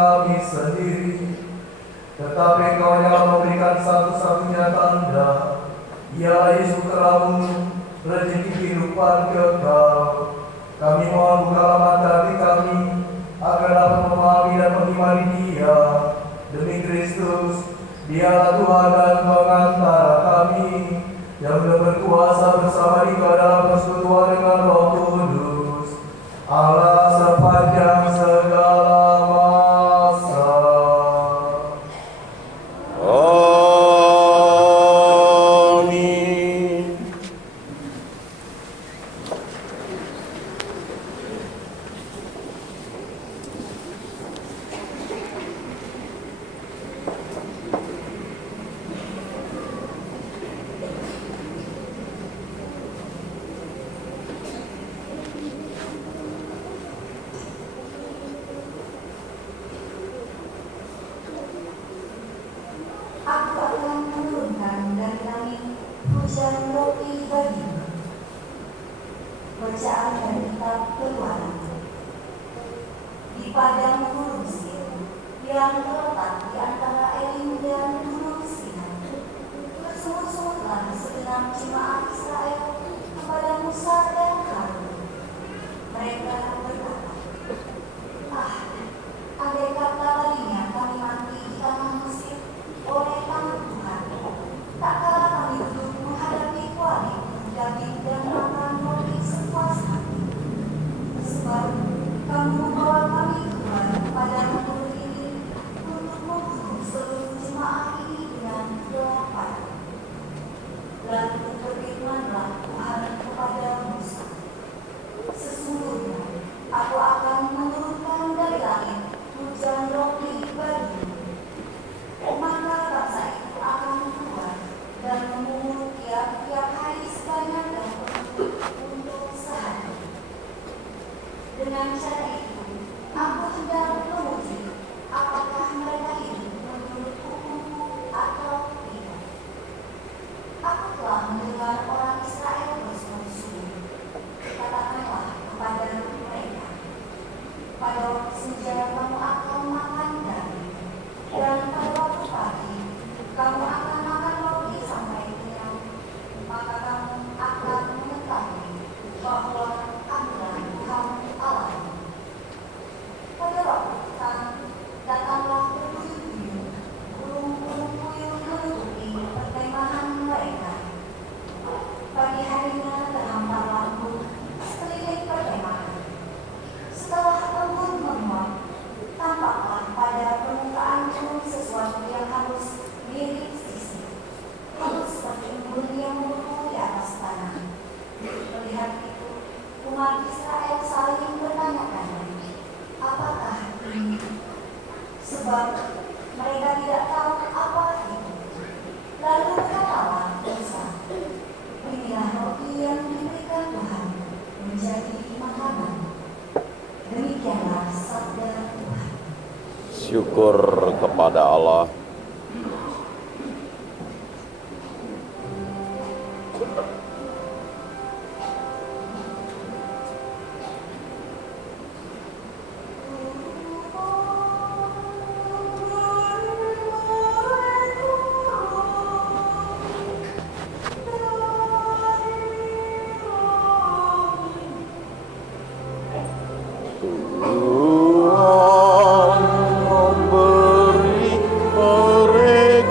kami sendiri, tetapi Engkau yang memberikan satu-satunya tanda, ialah Yesus terangmu, rezeki kehidupan kekal. Kami mohon bukalah mata hati kami, agar dapat memahami dan mengimani Dia. Demi Kristus, Dialah Tuhan dan pengantara kami, yang berkuasa bersama Dia dalam persekutuan dengan Roh Kudus, Allah sepanjang segala masa. Amin. Aku akan menurunkan dari langit hujan roti bagimu. Bacaan dari kitab Keluaran. Di padang gunung Sion yang terletak di antara Elim dan gunung Sinai, bersungut-sungutlah segenap jemaat Israel kepada Musa dan Harun. Mereka berkata, andai kata tadinya kami mati di tanah Mesir oleh tangan Tuhan, tak kala kami duduk menghadapi kuali daging dan makan roti sepuas hati. Sebab kamu membawa kami keluar pada negeri ini untuk membunuh seluruh jemaah ini dengan kelaparan. Lalu berfirmanlah Tuhan kepada Musa, sesungguhnya aku akan menurunkan dari langit hujan roti bagimu. Maka bangsa itu akan keluar dan memungut tiap hari sebanyak yang perlu untuk sehari. Dengan cara itu, aku hendak menguji apakah mereka hidup menurut hukumku atau tidak. Aku telah mendengar orang Israel bersungut-sungut. Katakanlah kepada mereka, pada waktu senja kamu akan makan daging, dan pada waktu pagi kamu akan makan roti sampai kenyang. Maka kamu akan mengetahui bahwa akulah Tuhan Allahmu. Pada waktu petang datanglah berduyun-duyun burung-burung puyuh menutupi perkemahan mereka. Pagi harinya terhamparlah embun sekeliling perkemahan. Setelah embun menguap, tampaklah pada permukaan gunung sesuatu yang halus mirip sisir, halus seperti embun yang membeku di atas tanah. Melihat itu, umat Israel saling bertanya-tanya, apakah ini? Sebab mereka tidak tahu apa itu. Lalu berkatalah Musa, inilah roti yang diberikan Tuhan menjadi makanan. Demikianlah sabda Tuhan. Syukur kepada Allah. Tuhan memberi mereka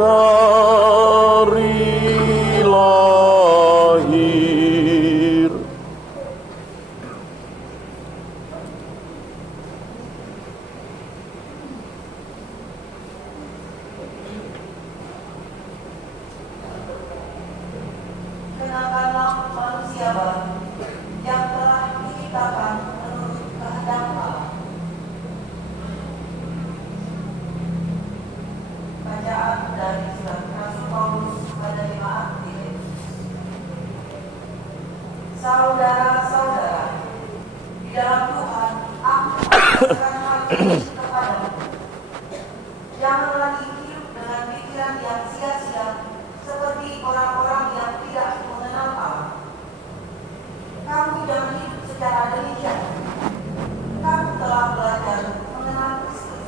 dari lahir. Kenakanlah manusia baru yang telah diciptakan menurut kehendak Allah. Bacaan dari surat Rasul Paulus pada jemaat di Efesus. Saudara-saudara, di dalam Tuhan aku menyatakan hal ini kepadamu. Jangan lagi hidup dengan pikiran yang sia-sia seperti orang-orang yang tidak mengenal Allah. Kamu jangan hidup secara demikian. Kamu telah belajar mengenal Kristus.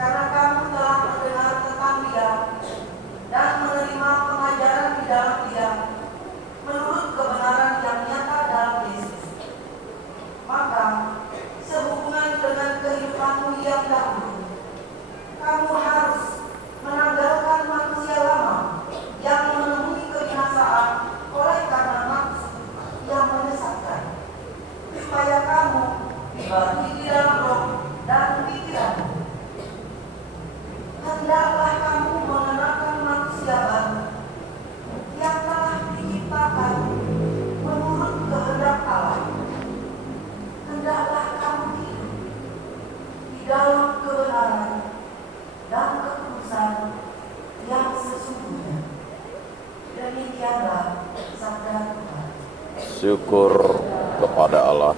Karena kamu telah mendengar tentang Dia dan menerima pengajaran di dalam Dia menurut kebenaran yang nyata dalam Yesus. Maka, sehubungan dengan kehidupanmu yang dahulu, kamu harus menanggalkan manusia lama yang menemui kebinasaan oleh karena nafsu yang menyesatkan, supaya kamu dibarui di dalam roh dan pikiran. Hendaklah kamu mengenakan manusia baru yang telah diciptakan menurut kehendak Allah. Hendaklah kamu hidup di dalam kebenaran dan kekudusan yang sesungguhnya. Demikianlah sabda Tuhan. Syukur kepada Allah.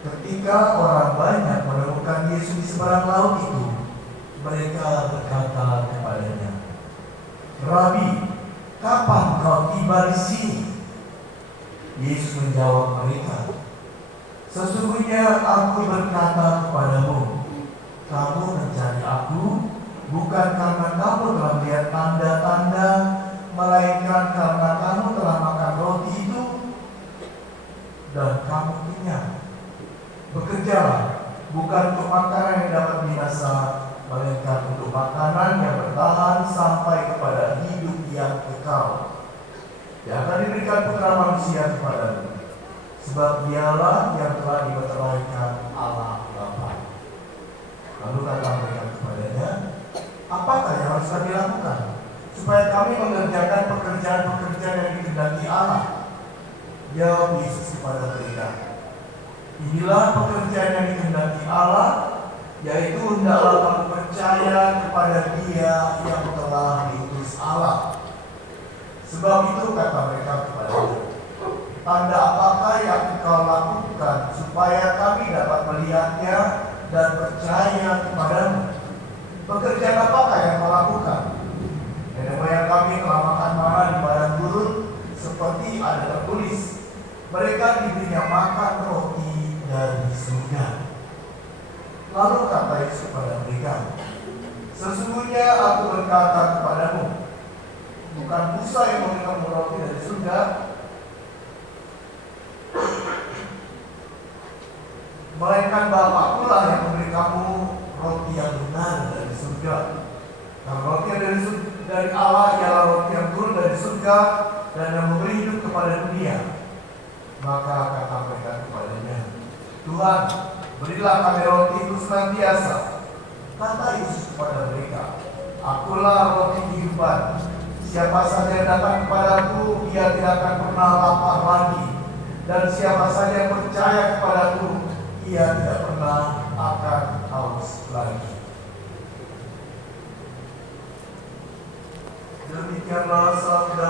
Ketika orang banyak menemukan Yesus di seberang laut itu, mereka berkata kepadanya, "Rabi, kapan kau tiba di sini?" Yesus menjawab mereka, "Sesungguhnya aku berkata kepadamu, kamu mencari aku bukan karena kamu telah melihat tanda-tanda, melainkan karena kamu telah makan roti itu dan kamu kenyang. Bekerjalah, bukan untuk makanan yang dapat binasa, melainkan untuk makanan yang bertahan sampai kepada hidup yang kekal, yang akan diberikan Putra Manusia kepadamu. Sebab Dialah yang telah dimeteraikan Allah Bapa." Lalu kata mereka kepadanya, "Apakah yang harus kami lakukan supaya kami mengerjakan pekerjaan-pekerjaan yang dikehendaki Allah?" Jawab Yesus kepada mereka, "Inilah pekerjaan yang dikehendaki Allah, yaitu hendaklah kamu percaya kepada Dia yang telah diutus Allah." Sebab itu kata mereka kepadanya, tanda apakah yang engkau lakukan supaya kami dapat melihatnya dan percaya kepadamu? Pekerjaan apakah yang kau lakukan? Nenek moyang kami telah makan mana di padang gurun, seperti ada tertulis, mereka diberinya makan roti dari surga. Lalu kata Yesus kepada mereka, sesungguhnya aku berkata kepadamu, bukan Musa yang memberi kamu roti dari surga, melainkan Bapa pula yang memberi kamu roti yang benar dari surga. Karena roti yang dari Allah ialah roti yang turun dari surga dan yang memberi hidup kepada dunia. Maka kata mereka kepadanya, Tuhan, berilah kami roti itu senantiasa. Kata Yesus kepada mereka, Akulah roti kehidupan. Siapa saja yang datang kepadaku, ia tidak akan pernah lapar lagi. Dan siapa saja yang percaya kepadaku, ia tidak pernah akan haus lagi. Demikianlah sabda